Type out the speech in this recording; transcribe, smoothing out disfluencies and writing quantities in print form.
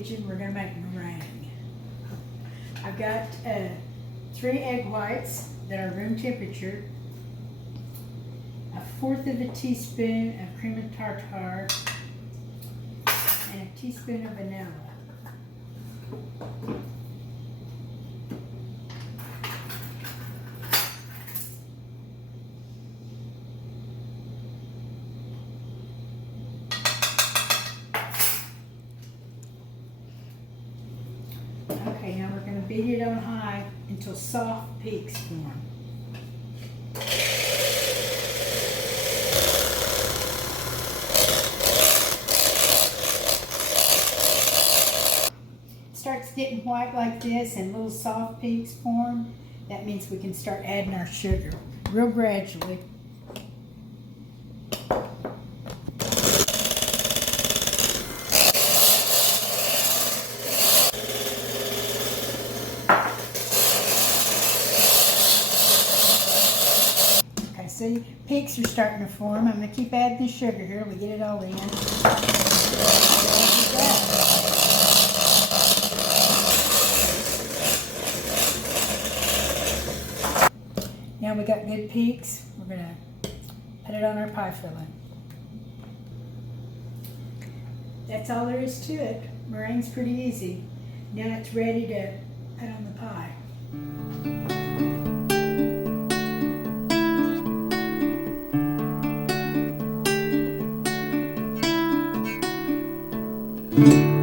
kitchen. We're gonna make meringue. I've got 3 egg whites that are room temperature, 1/4 teaspoon of cream of tartar, and a teaspoon of vanilla. Okay, now we're going to beat it on high until soft peaks form. It starts getting white like this and little soft peaks form. That means we can start adding our sugar real gradually. See, peaks are starting to form. I'm going to keep adding the sugar here. We get it all in. Now we got good peaks. We're going to put it on our pie filling. That's all there is to it. Meringue's pretty easy. Now it's ready to put on the pie. Mm-hmm.